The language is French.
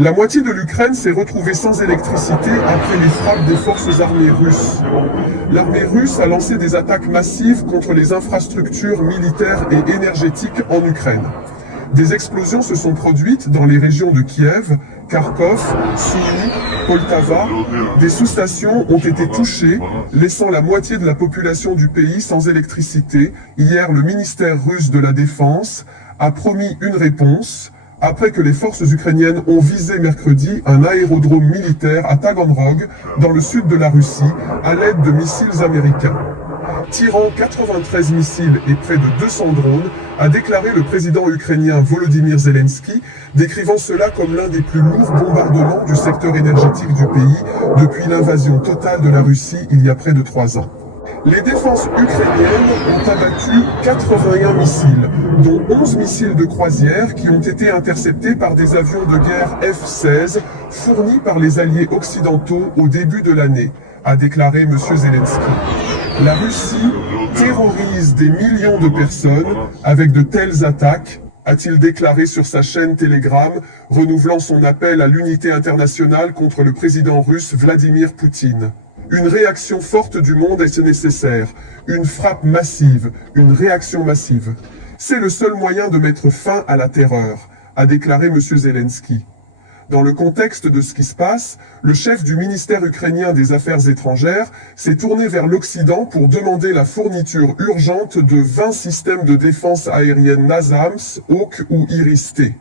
La moitié de l'Ukraine s'est retrouvée sans électricité après les frappes des forces armées russes. L'armée russe a lancé des attaques massives contre les infrastructures militaires et énergétiques en Ukraine. Des explosions se sont produites dans les régions de Kiev, Kharkov, Soumy, Poltava. Des sous-stations ont été touchées, laissant la moitié de la population du pays sans électricité. Hier, le ministère russe de la Défense a promis une réponse après que les forces ukrainiennes ont visé mercredi un aérodrome militaire à Taganrog, dans le sud de la Russie, à l'aide de missiles américains. Tirant 93 missiles et près de 200 drones, a déclaré le président ukrainien Volodymyr Zelensky, décrivant cela comme l'un des plus lourds bombardements du secteur énergétique du pays depuis l'invasion totale de la Russie il y a près de 3 ans. Les défenses ukrainiennes ont abattu 81 missiles, dont 11 missiles de croisière qui ont été interceptés par des avions de guerre F-16 fournis par les alliés occidentaux au début de l'année, a déclaré M. Zelensky. La Russie terrorise des millions de personnes avec de telles attaques, a-t-il déclaré sur sa chaîne Telegram, renouvelant son appel à l'unité internationale contre le président russe Vladimir Poutine. Une réaction forte du monde est nécessaire, une frappe massive, une réaction massive. C'est le seul moyen de mettre fin à la terreur, a déclaré M. Zelensky. Dans le contexte de ce qui se passe, le chef du ministère ukrainien des Affaires étrangères s'est tourné vers l'Occident pour demander la fourniture urgente de 20 systèmes de défense aérienne NASAMS, Hawk ou Iris-T.